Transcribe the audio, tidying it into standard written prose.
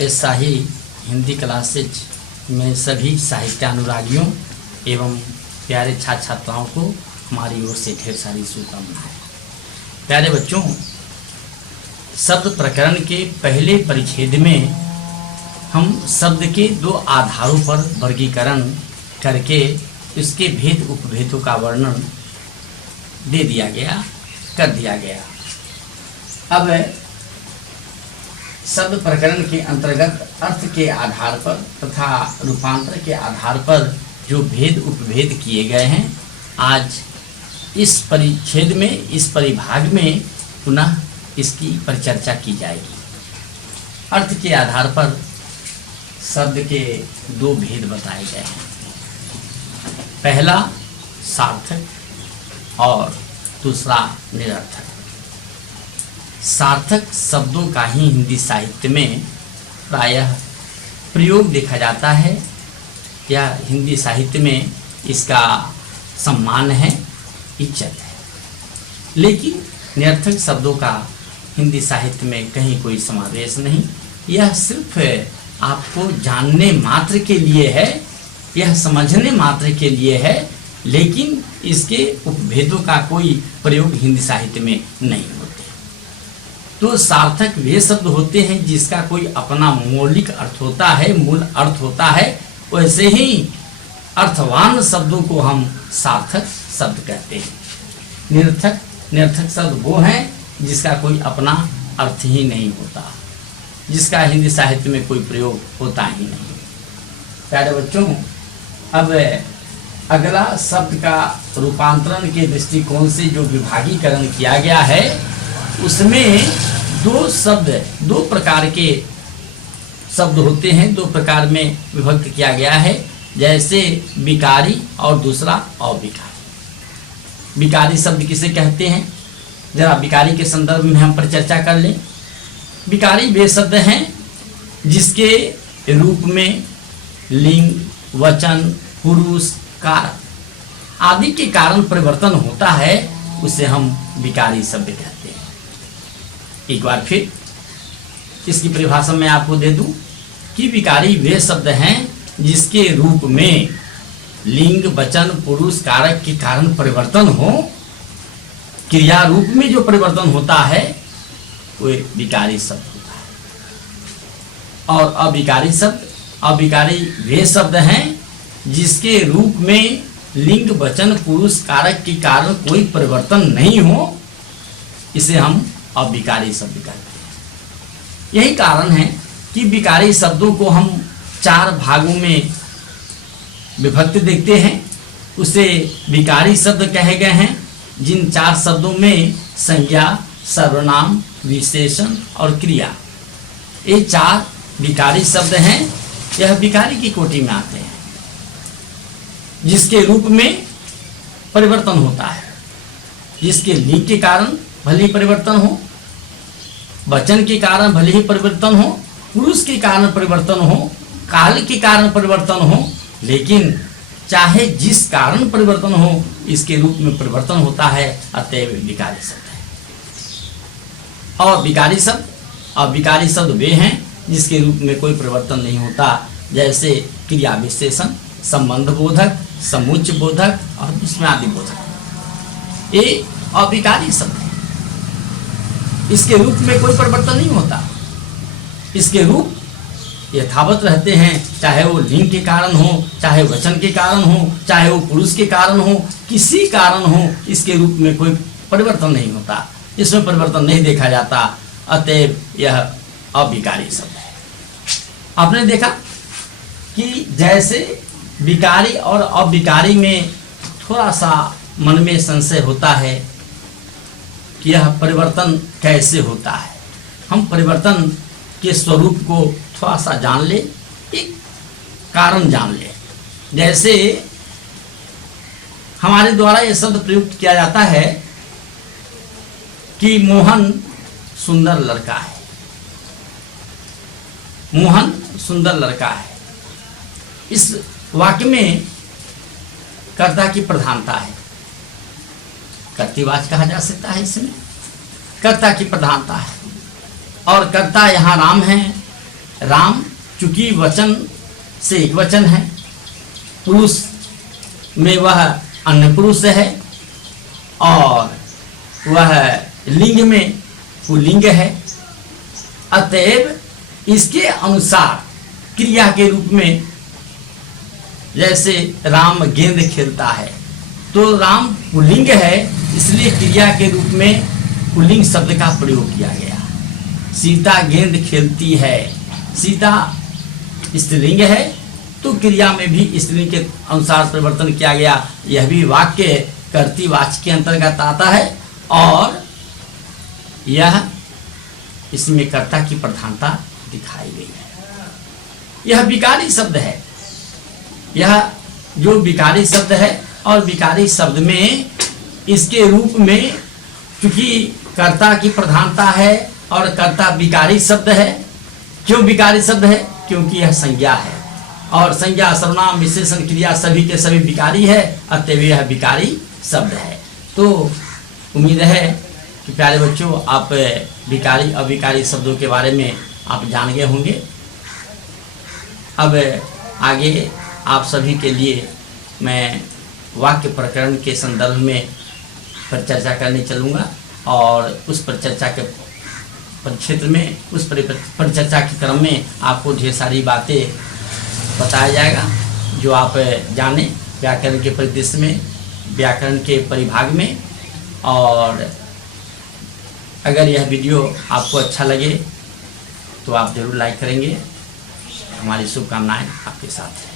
ऐसा ही हिंदी क्लासेज में सभी साहित्यानुरागियों एवं प्यारे छात्र छात्राओं को हमारी ओर से ढेर सारी शुभकामनाएं। प्यारे बच्चों, शब्द प्रकरण के पहले परिच्छेद में हम शब्द के दो आधारों पर वर्गीकरण करके इसके भेद उपभेदों का वर्णन कर दिया गया। अब शब्द प्रकरण के अंतर्गत अर्थ के आधार पर तथा रूपांतर के आधार पर जो भेद उपभेद किए गए हैं, आज इस परिच्छेद में, इस परिभाग में पुनः इसकी परिचर्चा की जाएगी। अर्थ के आधार पर शब्द के दो भेद बताए गए हैं। पहला सार्थक और दूसरा निरर्थक। सार्थक शब्दों का ही हिंदी साहित्य में प्रायः प्रयोग देखा जाता है, या हिंदी साहित्य में इसका सम्मान है, इज्जत है। लेकिन निरर्थक शब्दों का हिंदी साहित्य में कहीं कोई समावेश नहीं। यह सिर्फ आपको जानने मात्र के लिए है, यह समझने मात्र के लिए है, लेकिन इसके उपभेदों का कोई प्रयोग हिंदी साहित्य में नहीं होते। तो सार्थक वे शब्द होते हैं जिसका कोई अपना मौलिक अर्थ होता है, मूल अर्थ होता है। वैसे ही अर्थवान शब्दों को हम सार्थक शब्द कहते हैं। निरर्थक शब्द वो हैं जिसका कोई अपना अर्थ ही नहीं होता, जिसका हिंदी साहित्य में कोई प्रयोग होता ही नहीं। प्यारे बच्चों, अब अगला शब्द का रूपांतरण के दृष्टिकोण से जो विभागीकरण किया गया है, उसमें दो प्रकार के शब्द होते हैं, दो प्रकार में विभक्त किया गया है। जैसे विकारी और दूसरा अविकारी। विकारी शब्द किसे कहते हैं, जरा विकारी के संदर्भ में हम पर चर्चा कर लें। विकारी वे शब्द हैं जिसके रूप में लिंग, वचन, पुरुष, कारक आदि के कारण परिवर्तन होता है, उसे हम विकारी शब्द कहते हैं। एक बार फिर इसकी परिभाषा मैं आपको दे दूं कि विकारी वे शब्द हैं जिसके रूप में लिंग, वचन, पुरुष, कारक के कारण परिवर्तन हो, क्रिया रूप में जो परिवर्तन होता है वो विकारी शब्द होता है। और अविकारी वे शब्द हैं जिसके रूप में लिंग, वचन, पुरुष, कारक के कारण कोई परिवर्तन नहीं हो, इसे हम अविकारी शब्द कहते हैं। यही कारण है कि विकारी शब्दों को हम चार भागों में विभक्त देखते हैं। उसे विकारी शब्द कहे गए हैं, जिन चार शब्दों में संज्ञा, सर्वनाम, विशेषण और क्रिया, ये चार विकारी शब्द हैं। यह विकारी की कोटि में आते हैं, जिसके रूप में परिवर्तन होता है, जिसके लिंग के कारण भले ही परिवर्तन हो, वचन के कारण भले ही परिवर्तन हो, पुरुष के कारण परिवर्तन हो, काल के कारण परिवर्तन हो, लेकिन चाहे जिस कारण परिवर्तन हो, इसके रूप में परिवर्तन होता है, अतएव विकारी शब्द है। और अविकारी शब्द वे हैं जिसके रूप में कोई परिवर्तन नहीं होता। जैसे क्रिया विशेषण, संबंध बोधक, समुच्चय बोधक और विस्मयादि बोधक, ये अविकारी शब्द है। इसके रूप में कोई परिवर्तन नहीं होता, इसके रूप यथावत रहते हैं, चाहे वो लिंग के कारण हो, चाहे वचन के कारण हो, चाहे वो पुरुष के कारण हो, किसी कारण हो, इसके रूप में कोई परिवर्तन नहीं होता, इसमें परिवर्तन नहीं देखा जाता, अतएव यह अविकारी शब्द है। आपने देखा कि जैसे विकारी और अविकारी में थोड़ा सा मन में संशय होता है कि यह परिवर्तन कैसे होता है। हम परिवर्तन के स्वरूप को थोड़ा सा जान ले, एक कारण जान ले। जैसे हमारे द्वारा यह शब्द प्रयुक्त किया जाता है कि मोहन सुंदर लड़का है। मोहन सुंदर लड़का है, इस वाक्य में कर्ता की प्रधानता है, कर्तृवाचक कहा जा सकता है। इसमें कर्ता की प्रधानता है और कर्ता यहाँ राम है, राम चूंकि वचन से एक वचन है, पुरुष में वह अन्य पुरुष है और वह लिंग में पुल्लिंग है। अतएव इसके अनुसार क्रिया के रूप में जैसे राम गेंद खेलता है तो राम पुल्लिंग है, इसलिए क्रिया के रूप में पुल्लिंग शब्द का प्रयोग किया गया। सीता गेंद खेलती है, सीता स्त्रीलिंग है तो क्रिया में भी स्त्रीलिंग के अनुसार परिवर्तन किया गया। यह भी वाक्य कर्तृवाच्य के अंतर्गत आता है और यह इसमें कर्ता की प्रधानता दिखाई गई है। यह विकारी शब्द है, यह जो विकारी शब्द है और विकारी शब्द में इसके रूप में क्योंकि कर्ता की प्रधानता है और कर्ता विकारी शब्द है। क्यों विकारी शब्द है? क्योंकि यह संज्ञा है और संज्ञा सर्वनाम विशेषण क्रिया सभी के सभी विकारी है, अतएव यह विकारी शब्द है। तो उम्मीद है कि प्यारे बच्चों आप विकारी अविकारी शब्दों के बारे में आप जान गए होंगे। अब आगे आप सभी के लिए मैं वाक्य प्रकरण के संदर्भ में पर चर्चा करने चलूँगा और उस पर चर्चा के क्षेत्र में उस पर चर्चा के क्रम में आपको ढेर सारी बातें बताया जाएगा जो आप जाने व्याकरण के परिदृश्य में, व्याकरण के परिभाग में। और अगर यह वीडियो आपको अच्छा लगे तो आप ज़रूर लाइक करेंगे। हमारी शुभकामनाएं आपके साथ हैं।